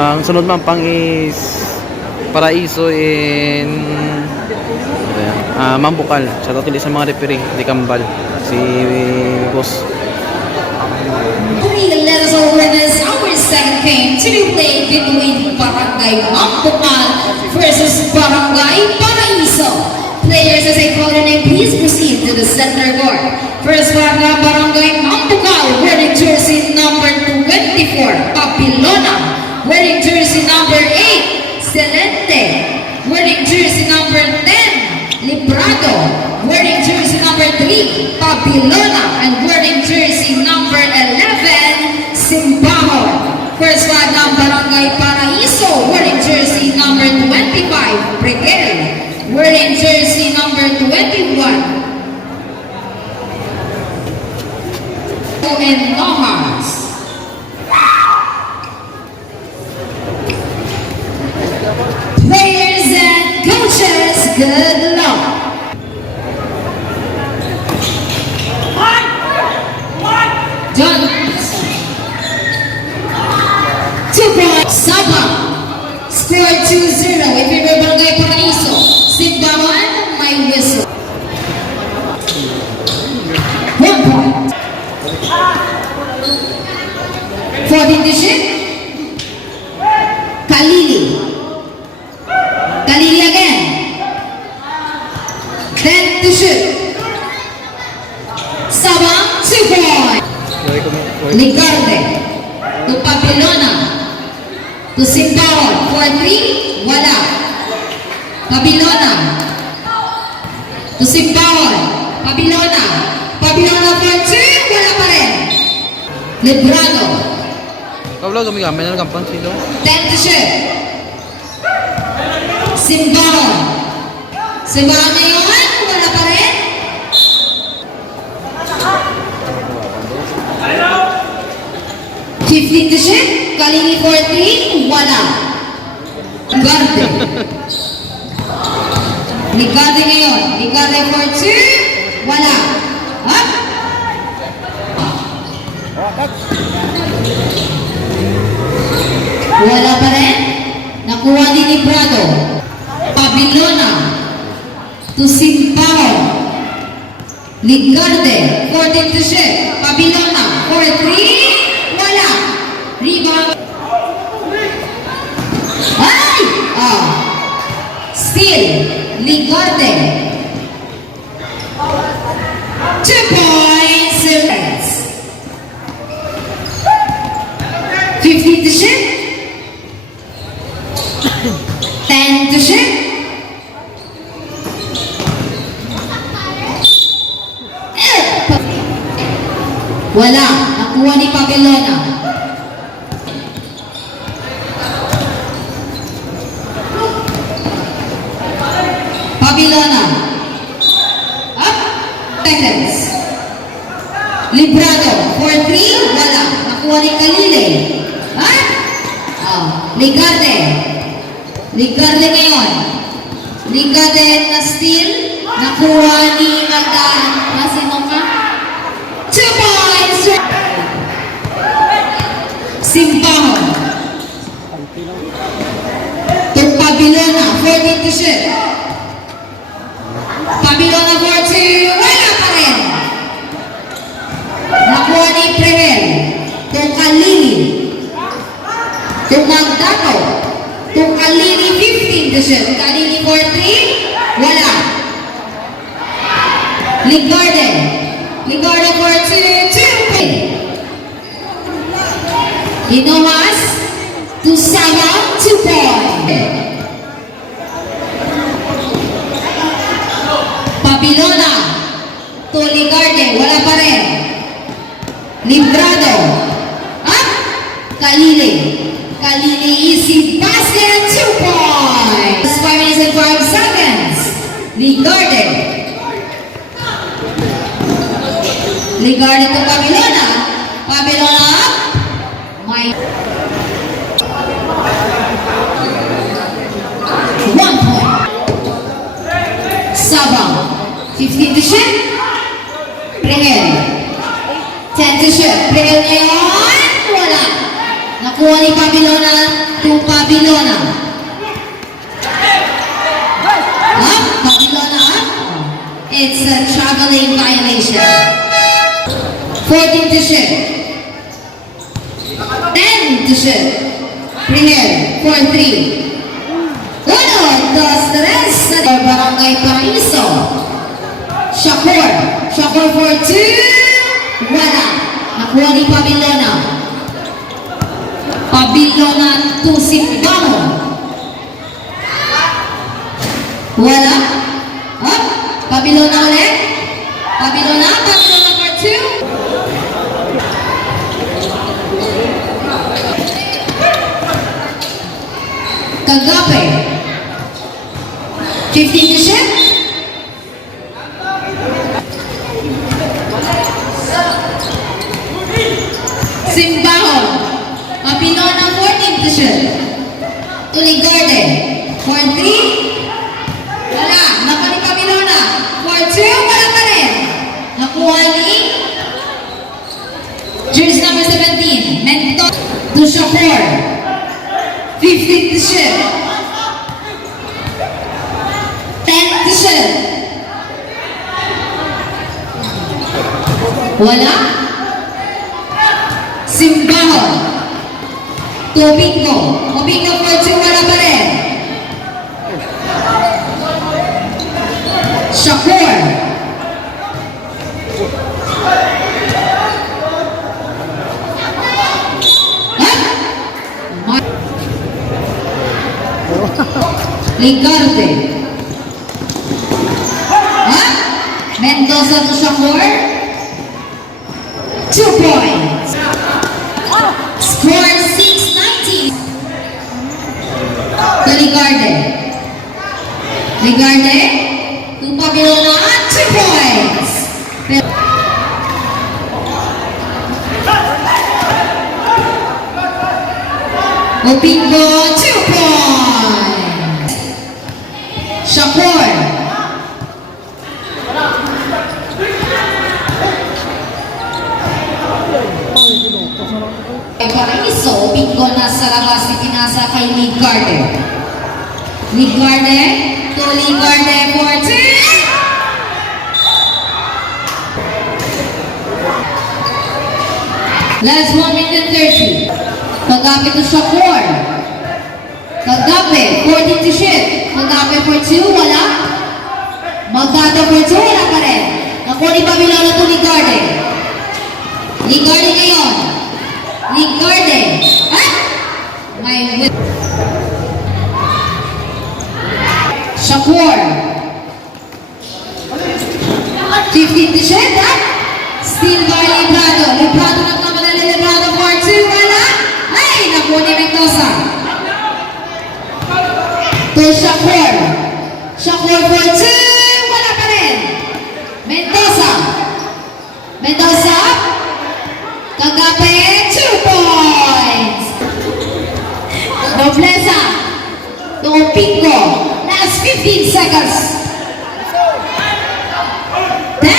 Ang sunod man pang is Paraiso in Mambukal. Shoutout ulit sa mga referee di Kambal. Si Boss. Let us all witness our second game to be played between Barangay Mambukal versus Barangay Paraiso. Players, as I call your name, please proceed to the center court. First one, Barangay Mambukal, wearing jersey number 24, Papilona. Wearing jersey number 8, Celente. Wearing jersey number 10, Librado. Wearing jersey number 3, Papilona. And wearing jersey number 11, Simbaho. First one ng Barangay Paraiso, wearing jersey number 25, Brigel. Wearing jersey number 21, and Nohas. Players and coaches, good luck. Done. 2 points. Sabang. Score 2-0 in favor of Barangay Paraiso. Simbahan, may whistle. 1 point. 14 to shoot. Kalili. Kalili again. 10 to shoot. Sabang, 2 points. Ligarde. To Papilona. To Simbahan. 4-3. Wala. Papilona. To Simbahan. Papilona. Papilona 4-2. Wala pa rin. Librado. Kabla gamay na gampang silo. 10 to shoot. Simbahan. Simbahan ngayon. Wala pa rin. Fifteen to shoot. Kalini 4-3. Wala. Ligarde. Ligarde ngayon. Ligarde 4-2. Wala. Up. Wala pa rin. Nakuha ni Librado. Papilona. To Simbaho. Ligarde. 14 to shoot. Papilona. 4-3. Wala. Rebound. Ay! Steal. Ligarde. 2 points. 15 to shoot. 10 to shoot. Wala. Nakuha ni Papilona. Papilona. Up. Seconds. Librado. 4-3. Wala. Nakuha ni Kalile. Ha? Ligarde. Ligarde ngayon. Ligarde na steal. Nakuha ni Magdaan. Masino ka? 2 points. Simbaho. To Papilona. 14 to shoot. Papilona 4-2. Wala pa rin. Nakuha ni Prehel. To Kalili. To Magdano. To Kalili 15 to shoot. Kalili 4-3. Wala. Ligarde. Ligarde 4-2. Inomas to Sabang 2 points. Papilona to Ligarde. Wala pa rin. Librado. Up. Kalili. Kalili easy basket. 2 points. 5 minutes and 5 seconds. Ligarde. Ligarde to Papilona. Papilona up. My 1 point. Sabang. 15 to shoot. Prehel. 10 to shoot. Prehel ngayon. Wala. Nakuha ni Pabelona to Pabelona. Pabelona. It's a traveling violation. 14 to shoot. 10 to shoot. Premier, 4-3. Uno, dos, tres. Barangay Paraiso. Shakur. Shakur for 2. Wala. Nakuha ni Pabelona. Pabelona to Simbao. Wala. Pabelona ulit. Pabelona for 2. Kagape. 15 to shoot. Simbahon. Pabelona 14 to shoot. Tuligorde. 4-3. Wala. Nakuha ni Pabelona. 4-2. Wala pa rin. Nakuha ni jersey number 17. Mento to Shakur. 15 to shoot. 10 to shoot. Wala. Simbahon. Tobingo. Tobingo for 2. Wala pa rin. Shakur. Ligarde. Mendoza to Shakur. 2 points. Score 6-19. To Ligarde. Ligarde. To Pabelona. 2 points. Opingo. 2 points. Shakur. Paraiso, Opingo nasa labas, itinasa kay Ligarde. Ligarde to Ligarde for 2. Last 1 minute 30. Kagape to Shakur. Kagape, 14 to shoot. Kagape for 2, wala. Magdata for 2, wala pa rin. Nakuha ni Pabelona to Ligarde. Ligarde ngayon. Ligarde. May Shakur. 15 to shoot, Still by Librado. Librado nagmamadali. Librado for 2, wala. Ay, nakuha ni Mendoza. To Shakur. Shakur for 2, wala pa rin. Mendoza. Mendoza. Kagape, 2 points. Nobleza. To Opingo. Last 15 seconds. 10.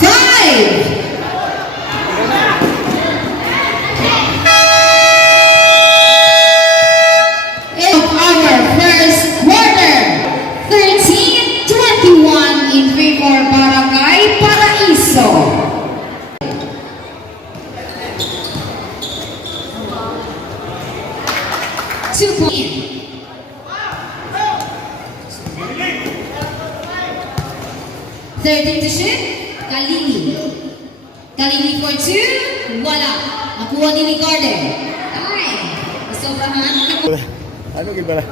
5. Of our first quarter. 13-21 in favor Barangay Paraiso. Two points. Thirteen to shoot. Kalini. Kalini for 2. Wala. Nakuha ni Ligarde. Ay. Sobrahan. Ano gimana?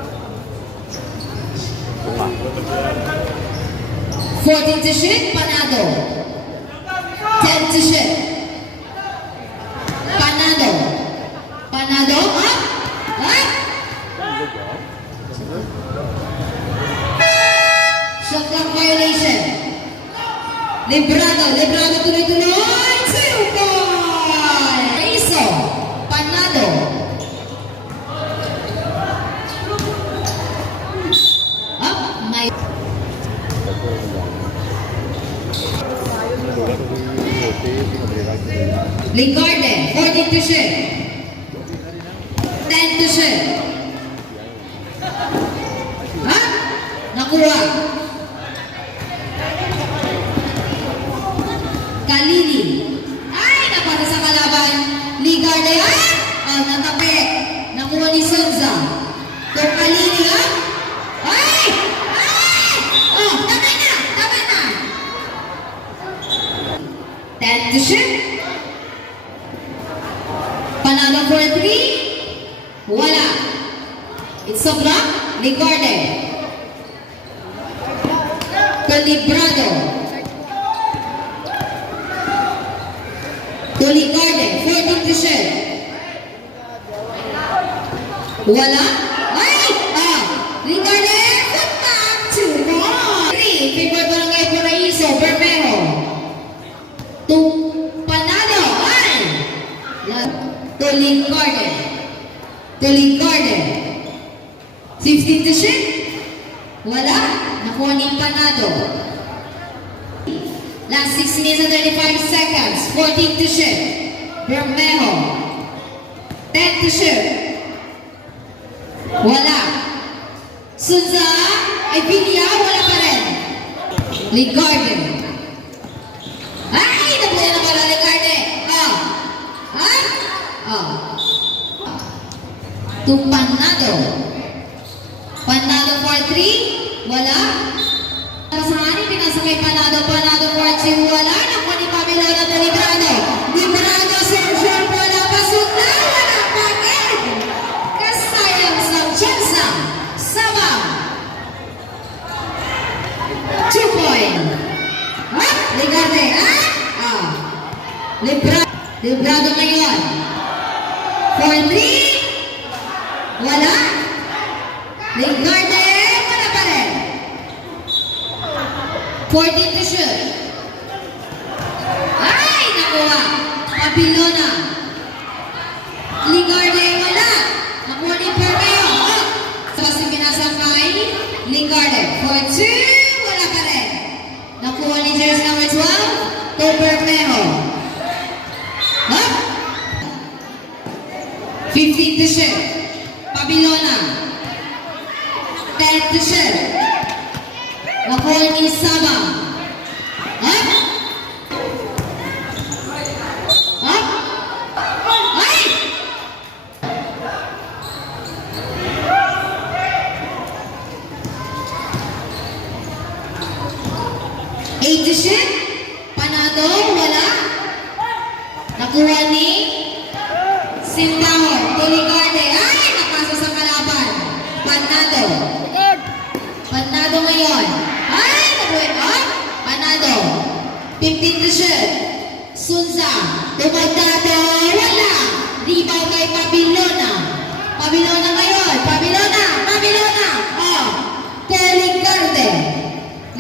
14 to shoot. Panado. 10 to shoot. Panado. Panado. Up. Up. Shot clock violation. Librado. Librado tuloy-tuloy. 2 points. Iso. Panado. Up. May Lingarde, 14 to shoot. 10 to shoot. Ha? Nakuha. Kalili. Ay, napasa sa kalaban. Lingarde, natabi. Nakuha ni Sunza. To Kalili, ha? Ay! Ay! Oh, tama na! Tama na! 10 to shoot. Panalo for 3. Wala. It's a block. Lingarde. To Librado. To Lingarde. 14 to shoot. Wala. Ay! Lingarde. Put back. 2 more. 3. Favor Barangay Paraiso. Bermejo. To Panalo. Ay! To Lingarde. To Lingarde. 15 to shoot. Wala. Nakuha ni Panado. Last 6 minutes and 35 seconds. 14 to shoot. Bermejo. 10 to shoot. Wala. Sunza. Evilia. Wala pa rin. Lingarde. Ay! Nakuha na pala Lingarde. To Panado. Panado for 3. Wala. Pasahanin, pinasa kay Panado. Panado for 2. Wala. Nakuha ni Pamilona to Librado. Librado, Sergio. Wala pa. Sunda. Wala pa rin. Kasayang sa Chelsea. Sabang. 2 point. Lingarde. Librado ngayon. For 3. Wala. Lingarde. Wala pa rin. 14 to shoot. Ay! Nakuha. Pamilona. Lingarde. Wala. Nakuha ni Bermeo. Tapos pinasa kay Lingarde. For 2. Wala pa rin. Nakuha ni jersey number 12. To Bermeo. 15 to shoot. Pamilona. 10 to shoot. Nakuha ni Sabang. Up. Up. Ay! Eight to shoot. Panado. Wala. Nakuha ni Sintahon. To Lingarde. Ay! Napasa sa kalaban. Panado. Panado ngayon. Ay! Nakuha. Panado. 15 to shoot. Sunza. Tumagdado. Wala. Rebound kay Pamilona. Pamilona ngayon. Pamilona. Pamilona. To Lingarde.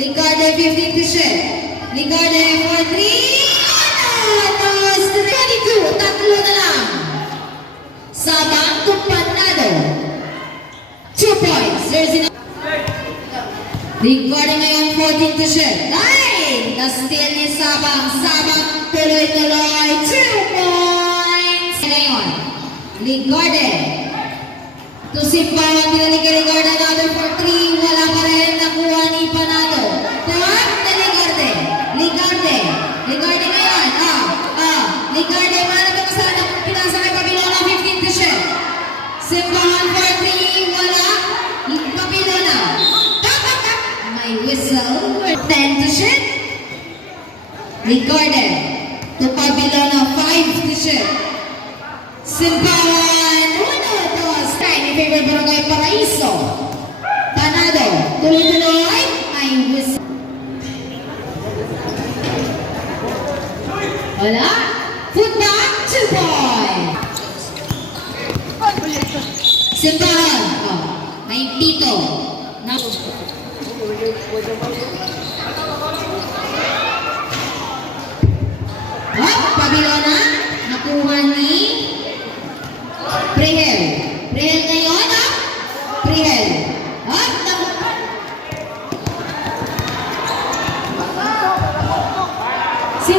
Lingarde 15 to shoot. Lingarde for 3. Tapos 22. Tatlo na lang. Sabang to Panado. 2 points. There's enough. Lingarde ngayon 14 to shoot. Ay! Na-steal ni Sabang. Sabang tuloy-tuloy. 2 points. Ngayon, Lingarde. To Simpawan. Pinaliga Lingarde. Another for 3. Wala pa rin. Nakuha ni Panado. Tuwag na Lingarde. Lingarde. Lingarde ngayon. Lingarde. Mana ba kasana? Pinasa kay Pamilona. 15 to shoot. Simpawan for 3. Wala. Pamilona. May whistle. 10 to shoot. Lingarde. To Pamilona. 5 to shoot. Simpawan. 1-2. Time in favor Barangay Paraiso. Panado. Tuloy-tuloy. May whistle. Wala. Put back. 2 points. Simpawan. May pito. Pamilona. Nakuha ni Prehel. Prehel ngayon. Prehel. Si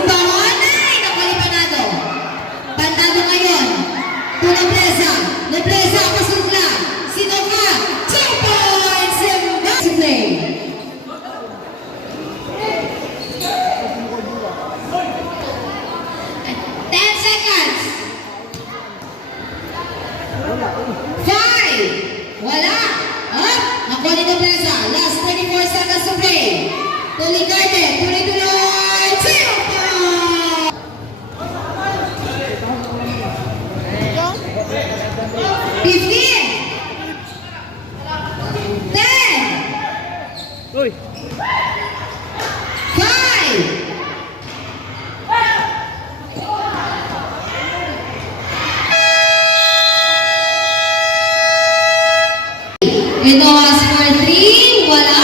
Enoas for 3, wala.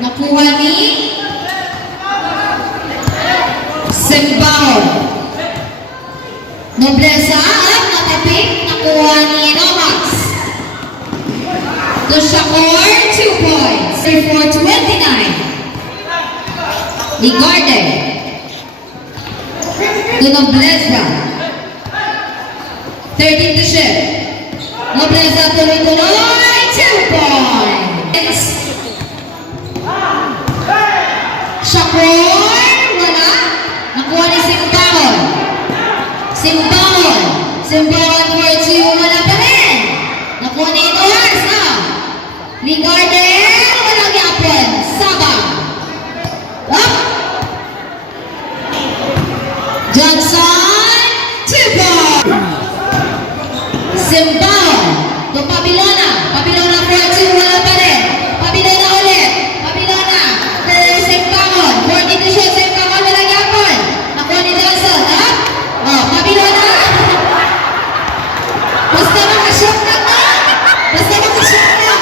Nakuha ni Simbao. Noblesa at natapik, nakuha ni Enoas. To Shakor, 2 points. 34-29. Ligarde. To Noblesa. 13 to Ship. Noblesa tuloy-tuloy, 2 points. Shakor, wala. Nakuha ni Simbawon. Simbawon for 2, wala pa rin. Nakuha ni Enoas, ha? Ligarde, walang yapon. Sabang. Up. Johnson, 2 points. Simbawon. To Pabilona. Pabilona for 2, wala pa rin. Pabilona ulit. Pabilona. Simbawon. 42 shots. Simbawon, walang yapon. Nakuha ni Johnson, ha? Oh, Pabilona. Basta makashot ka na. Basta makashot ka.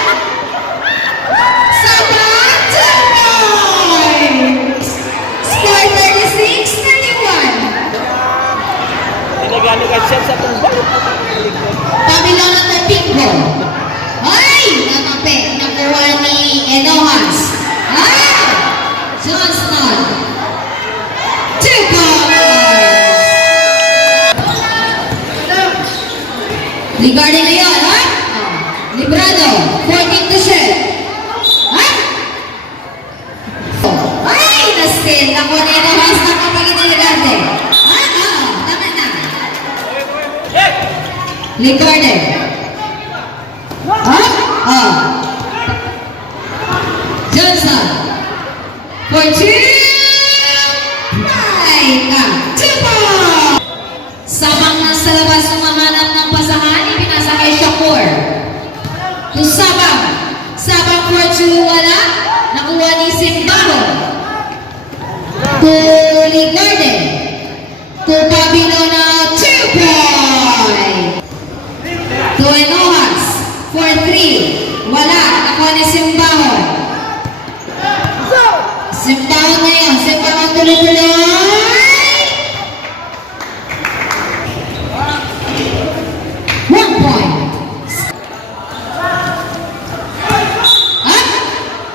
Sabang, 2 points. Score 36-31. Nagalugan siya sa tumbal. Pabilona na Pingo. Ay! Natapik. Nakuha ni Enoas. Ah! Johnston. 2 points. Ligarde na yun, ha? Librado. 14 to shit. Ha? Ay! Nastin. Nakuha ni Enoas. Nakapagin ni Ligarde. Ha? Tama na. Ligarde. Johnson. For 2. Right. 2 points. Sabang nasa labas humahanap ng pasahan, ipinasa kay Shakur. To Sabang. Sabang for 2, wala. Nakuha ni Simbao. To Ligarde. To Pabilona, 2 points. To Enoas, for 3. Wala. Nakuha ni Simbao. Simbao na yun. Simbao tuloy-tuloy. 1 point.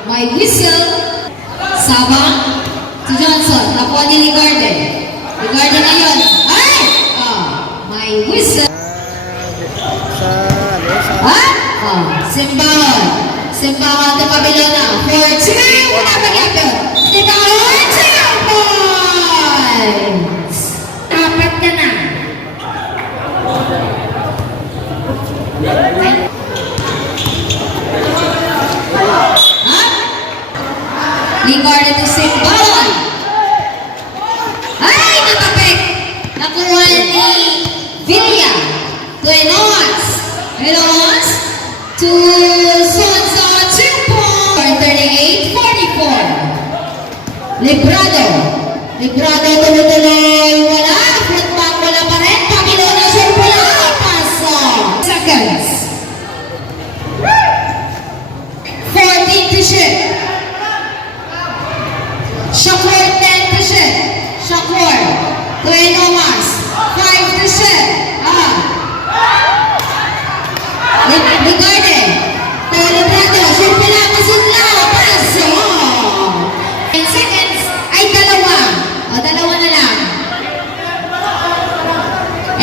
May whistle. Sabang. To Johnson. Nakuha ni Ligarde. Ligarde na yun. Ay! May whistle. Simbawon. Simbawon to Pabilona. For 2. Wala magyapon. Simbawon, 2 points. Apat ka na. Ligarde to Simbawon. Ay! Natapik. Nakuha ni Villa. To Enoas. Enoas. To Sonsa, 2 points. 38-44. Librado. Librado tuloy-tuloy. Wala. Footback, wala pa rin. Pabilona, Surpula. Paso. Seconds. 14 to shit. Shakur, 10 to shit. Shakur. To Enoas. 5 to shit. Ligarde. To Librado. Surpula, Masudla. Paso. 10 seconds. Ay, dalawa. O, dalawa na lang.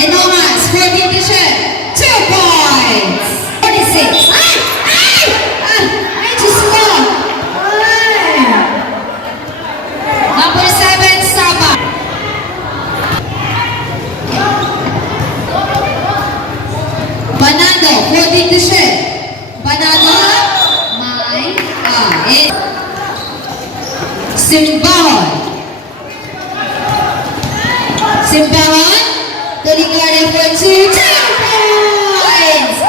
Enoas, 14 to shit. 2 points. 46. Ay! Ay! Ay, Diyos ko. Ay! Number 7, Saba. Banado, 14 to shit. Banado, may Simbawon. Simbawon, to Ligarde for 2 points.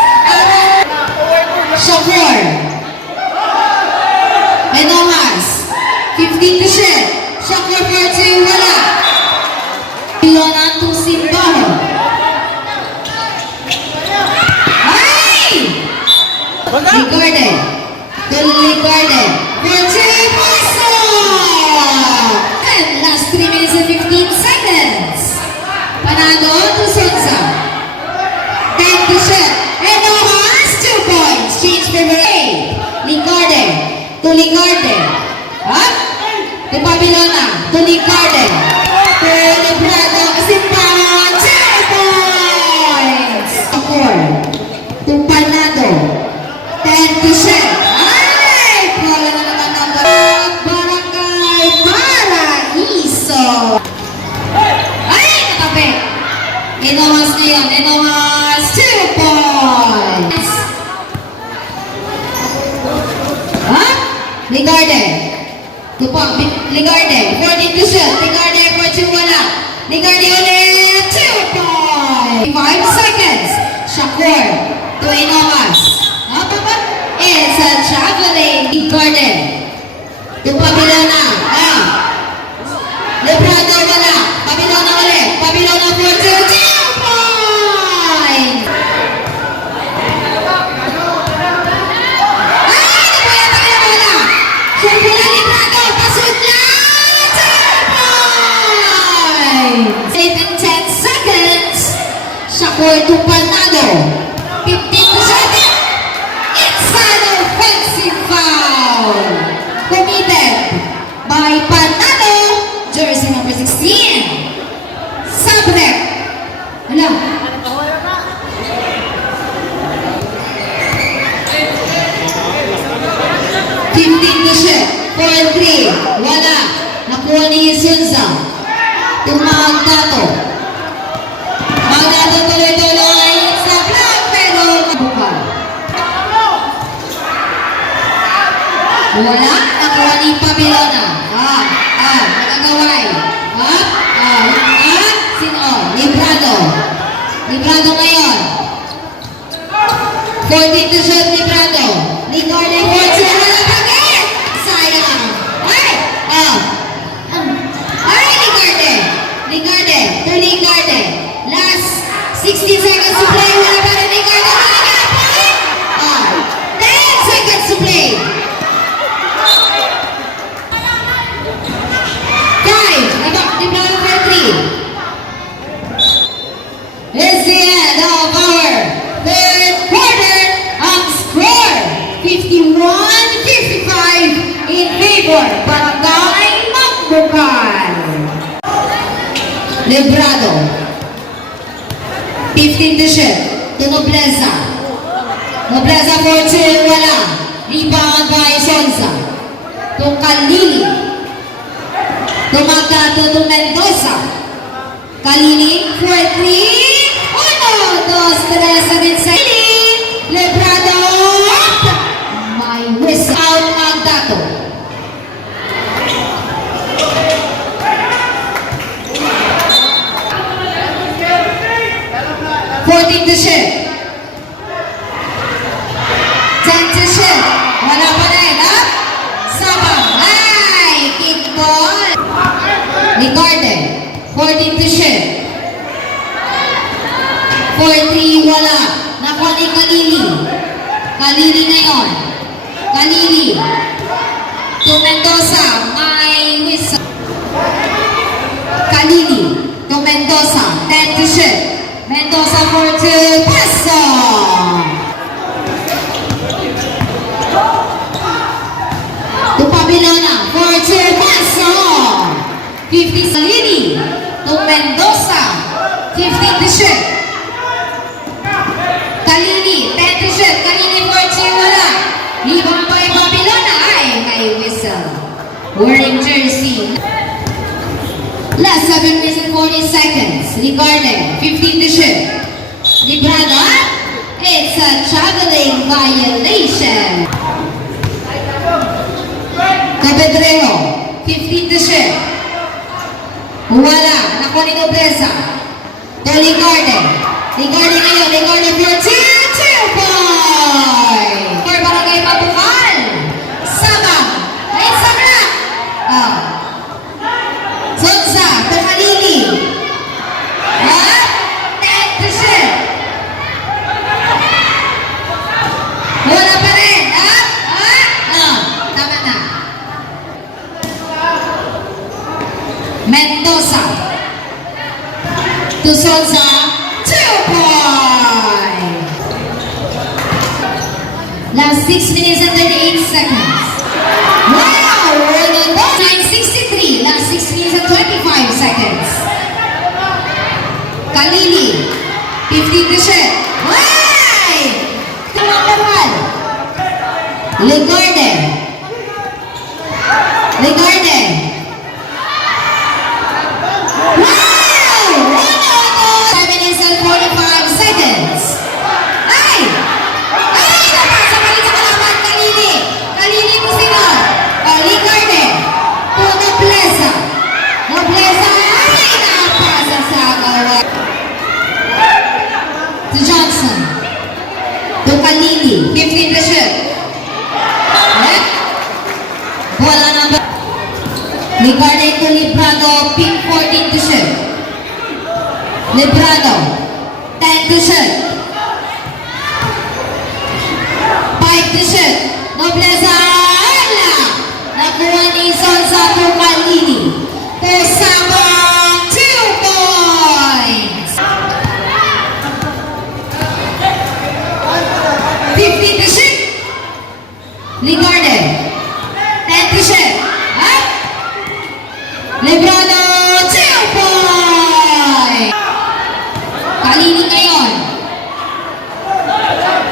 Shakur. Enoas, 15 to shit. Shakur Ligarde. To Ligarde. For 2 pasok! And last 3 minutes and 15 seconds. Panado to Sonsa. 10 to shoot. And now has 2 points. Change favor 8. Ligarde. To Ligarde. Up. To Babilona. To Ligarde. To Librado. Simbahan. 2 points. 4. To Panado. 10 to shoot. Ay! Bola na naman ng Barangay Paraiso. Ay! Natapi. Inomas na yun. Inomas 2 points. Ha? Ligarde. Tupang. Ligarde. 14 to shoot. Ligarde for 2 wala. Ligarde ulit. 2 points. 5 seconds. Shakur. To Inomas. Up, up, up. It's a traveling Ligarde. To Babilona. Ah. Librado wala. Babilona ulit. Babilona for 2 points. Ay! Napayatang yung bola. Sumula Librado. Pasud na. 2 points. 8 and 10 seconds. Shakur to Panado. 15 to 7. It's an offensive foul. Committed by Panado. Jersey number 16. Subject. Hala. To shoot. 4-3. Wala. Nakuha ni Sunza. Tumagdato. Magdato tuloy-tuloy sa block pero bukal. Wala. Nakuha ni Babilona. Nagagaway. Sino? Librado. Librado ngayon. 14 to shoot, Librado. Ligarde, 14. Wala pa rin. Sayang. Ay! Ay, Ligarde. Ligarde. To Ligarde. Last 16 seconds to play. Wala pa rin Ligarde. Wala ka na point. 10 seconds to play. 5. Librado for 3. It's the end of our third quarter. Ang score, 51-55 in favor Barangay Mambukal. Librado. 15 to shoot. To Nobleza. Nobleza for 2. Wala. Rebound by Sonza. To Kalili. Tumagdato to Mendoza. Kalili for 3. 1, 2, 3, again sa Librado. May whistle. Out Magdato. To shoot. 10 to shoot. Wala pa rin, ha? Sabang. Ay! Kick ball. Ligarde. 14 to shoot. 4-3, wala. Nakuha ni Kalili. Kalili ngayon. Kalili. To Mendoza. May whistle. Kalili. To Mendoza. 10 to shoot. Mendoza for 2. Paso. To Babilona for 2. Paso. 50 Kalili. To Mendoza. 15 to shoot. Kalini, 10 to shoot. Kalini for 2, wala. Rebound by Babilona. Ay, may whistle. Wearing jersey. Last 7 minutes and 40 seconds. Ligarde, 15 to shoot. Librado. It's a traveling violation. Cabedrejo, 15 to shoot. Wala. Nakuha ni Nobleza. To Ligarde. Ligarde ngayon. Ligarde for 2. 2 points. For Barangay Mambukal. Sabang. Ay, sabla. Sonza. To Kalili. 10 to shoot. Wala pa rin. Mendoza. To Sonsa. 2 points. Last 6 minutes and 38 seconds. Wow! We're on 9:63. Last 6 minutes and 25 seconds. Kalili. 15 to shoot. Why? Tumakawal. Ligarde. Ligarde. Wow! 5 minutes and 45 seconds. Ay! Ay! Napasa pa rin sa kalaban. Kalili. Kalili po sila. Ligarde. To Nobleza. Nobleza. Ay! Napasa sa kawan. To Johnson. To Kalili. 15 to shoot. Right? Bola number. Ligarde to Librado. Pin 14 to shoot. Librado. 10 to shoot. 5 to shoot. Nobleza. Ala! Nakuha ni Sonsa to Kalili. To Sabang. 2 points. 15 to shoot. Ligarde. 10 to shoot. Up. Librado. 2 points. Kalini ngayon.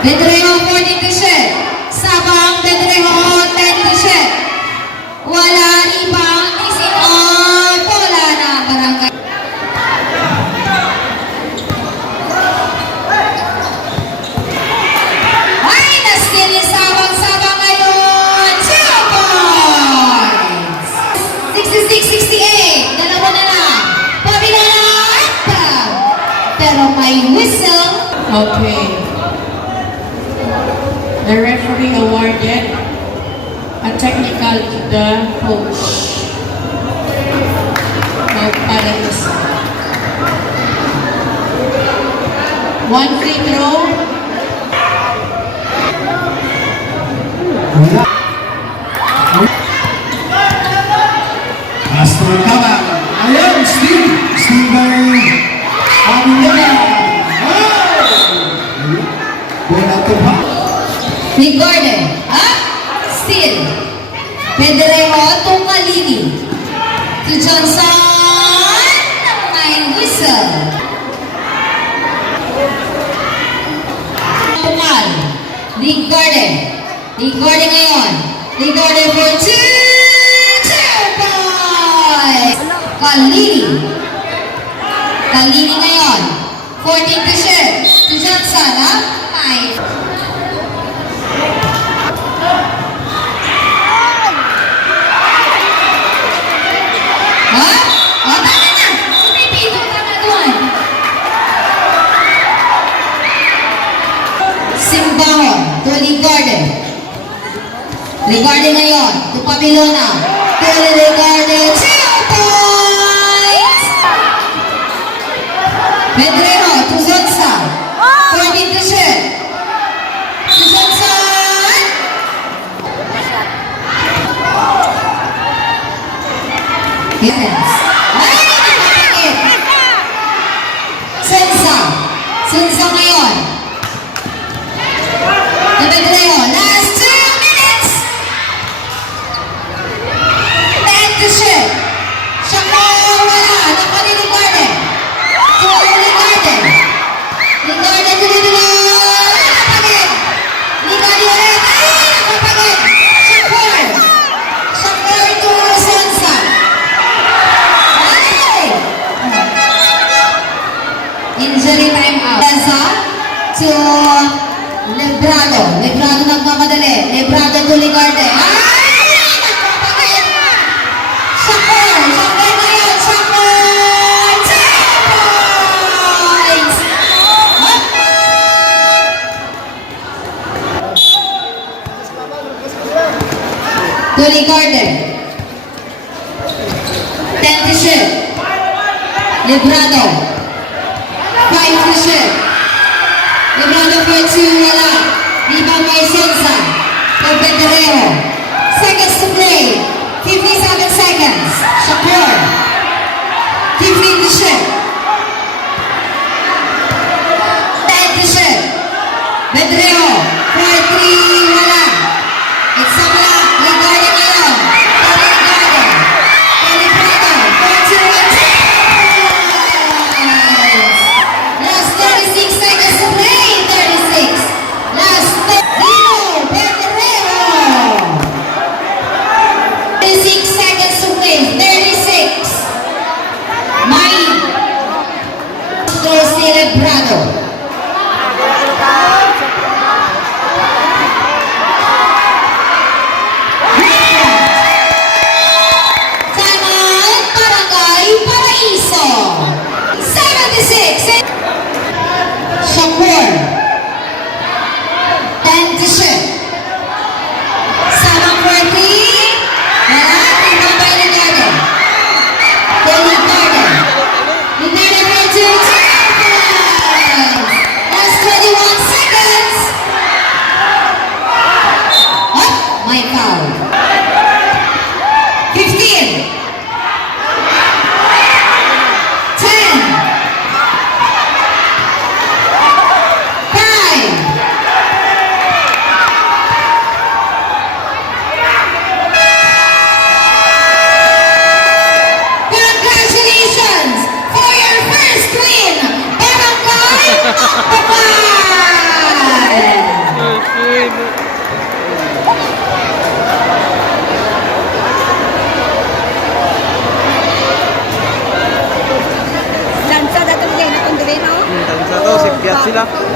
Pedrejo 14 to shoot. Sabang Pedrejo 10 to shoot. Wala ibang isino. Bola na barangay. Ay, na-steal ni Sabang ngayon. 2 points. 66-68. Dalawa na lang. Pabila na. Pero may whistle. Okay. The referee awarded a technical to the coach of Paraíso. 1 free throw. Astro Kamal. Ayan, Steve. Steve ay Abinda. Bola to ha. Ligarde. Up. Steal. Pedrejo to Kalini. To Johnson. May whistle. Pumal. Ligarde. Ligarde ngayon. Ligarde for 2 points. Kalini. Kalini ngayon. 14 to shoot. To Johnson. Up. May. Ha? O, tama na. Pipito, tama doon. Simbahon to Ligarde. Ligarde ngayon. To Pamilona. To Ligarde. 2 points. Pedrejo to Zonsa. 14 to shoot. To Zonsa. Yes. Ay, nakapagit. Sunsa. Sunsa ngayon. Pedrejo. Last 2 minutes. 10 to shoot. Shako. Wala. Naka ni Ligarde. To Ligarde. Ligarde to Ligarde. Nakapagit. Ligarde ulit. Ay, nakapagit. Shakor. Shakor to Sunsa. Injury time out. Leza to Librado. Librado nagmamadali. Librado to Ligarde. Ay! Nakapagay! Shakor! Shakor na yun! Shakor! 2 points! Up! To Ligarde. 10 to shoot. Librado. 5 to shoot. Librado for 2, wala. Rebound by Sonsa. To Pedrejo. Seconds to play. 57 seconds. Shakur. sila.